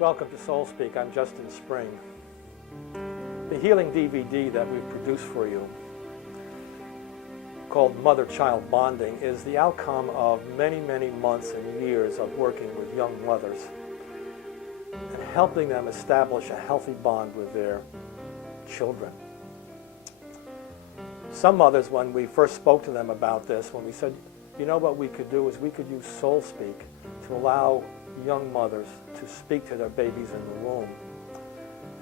Welcome to Soul Speak. I'm Justin Spring. The healing DVD that we've produced for you, called Mother-Child Bonding, is the outcome of many, many months and years of working with young mothers and helping them establish a healthy bond with their children. Some mothers, when we first spoke to them about this, when we said, you know what we could do is we could use Soul Speak to allow young mothers to speak to their babies in the womb.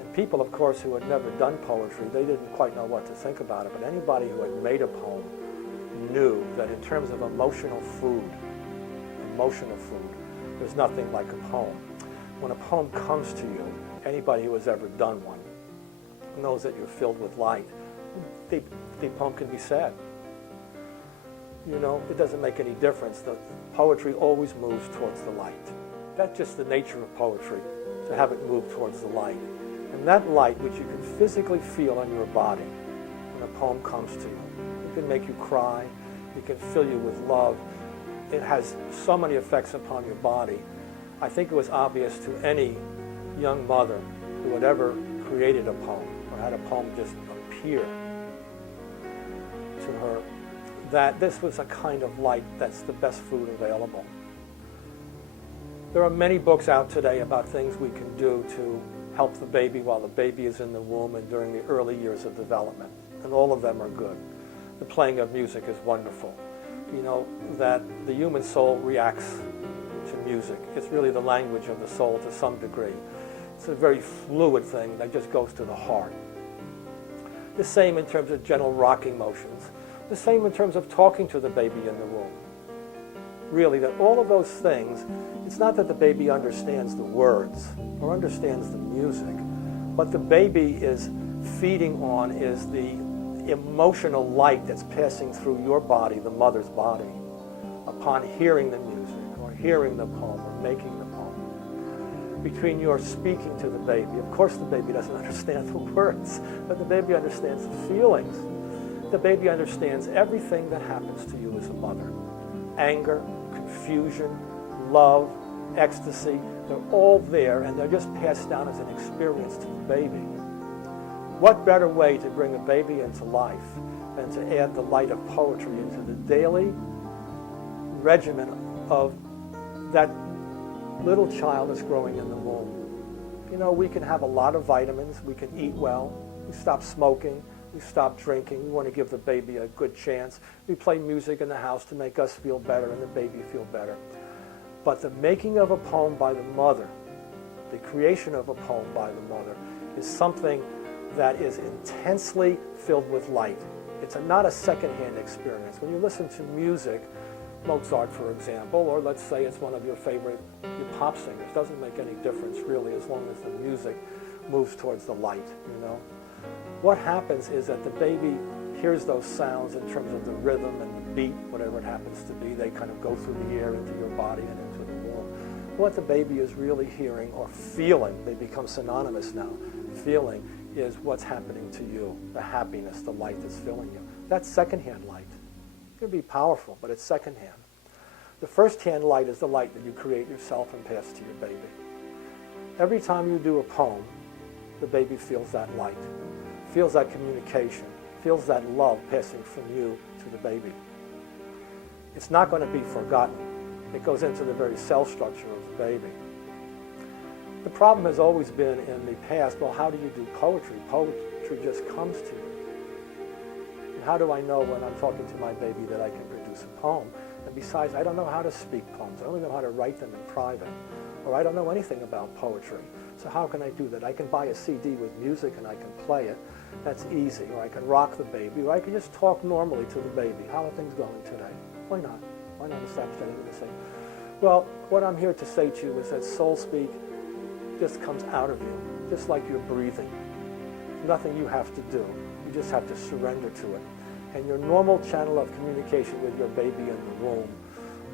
And people, of course, who had never done poetry, they didn't quite know what to think about it, but anybody who had made a poem knew that in terms of emotional food, there's nothing like a poem. When a poem comes to you, anybody who has ever done one knows that you're filled with light. The poem can be sad. You know, it doesn't make any difference. The poetry always moves towards the light. That's just the nature of poetry, to have it move towards the light. And that light, which you can physically feel on your body when a poem comes to you, it can make you cry, it can fill you with love. It has so many effects upon your body. I think it was obvious to any young mother who had ever created a poem or had a poem just appear to her that this was a kind of light that's the best food available. There are many books out today about things we can do to help the baby while the baby is in the womb and during the early years of development, and all of them are good. The playing of music is wonderful. You know that the human soul reacts to music. It's really the language of the soul to some degree. It's a very fluid thing that just goes to the heart. The same in terms of gentle rocking motions. The same in terms of talking to the baby in the womb. Really, that all of those things, it's not that the baby understands the words or understands the music. What the baby is feeding on is the emotional light that's passing through your body, the mother's body, upon hearing the music or hearing the poem or making the poem. Between your speaking to the baby, of course the baby doesn't understand the words, but the baby understands the feelings. The baby understands everything that happens to you as a mother. Anger, confusion, love, ecstasy, they're all there and they're just passed down as an experience to the baby. What better way to bring a baby into life than to add the light of poetry into the daily regimen of that little child that's growing in the womb? You know, we can have a lot of vitamins, we can eat well, we stop smoking, we stop drinking, we want to give the baby a good chance. We play music in the house to make us feel better and the baby feel better. But the making of a poem by the mother, the creation of a poem by the mother, is something that is intensely filled with light. It's not a secondhand experience. When you listen to music, Mozart, for example, or let's say it's one of your favorite pop singers, doesn't make any difference really as long as the music moves towards the light, you know. What happens is that the baby hears those sounds in terms of the rhythm and the beat, whatever it happens to be. They kind of go through the air into your body and into the womb. What the baby is really hearing or feeling, they become synonymous now, feeling is what's happening to you, the happiness, the light that's filling you. That's secondhand light. It can be powerful, but it's secondhand. The first-hand light is the light that you create yourself and pass to your baby. Every time you do a poem, the baby feels that light, feels that communication, feels that love passing from you to the baby. It's not going to be forgotten. It goes into the very cell structure of the baby. The problem has always been in the past, well, how do you do poetry? Poetry just comes to you. And how do I know when I'm talking to my baby that I can produce a poem? And besides, I don't know how to speak poems. I only know how to write them in private. Or I don't know anything about poetry. So how can I do that? I can buy a CD with music and I can play it. That's easy. Or I can rock the baby. Or I can just talk normally to the baby. How are things going today? Why not? Why not establish anything to say? Well, what I'm here to say to you is that Soul Speak just comes out of you, just like you're breathing. Nothing you have to do. You just have to surrender to it. And your normal channel of communication with your baby in the womb,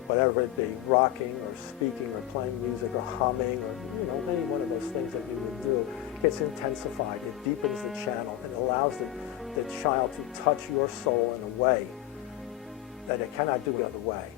whatever it be, rocking or speaking or playing music or humming or, you know, any one of those things that you would do, gets intensified. It deepens the channel and it allows the child to touch your soul in a way that it cannot do the other way.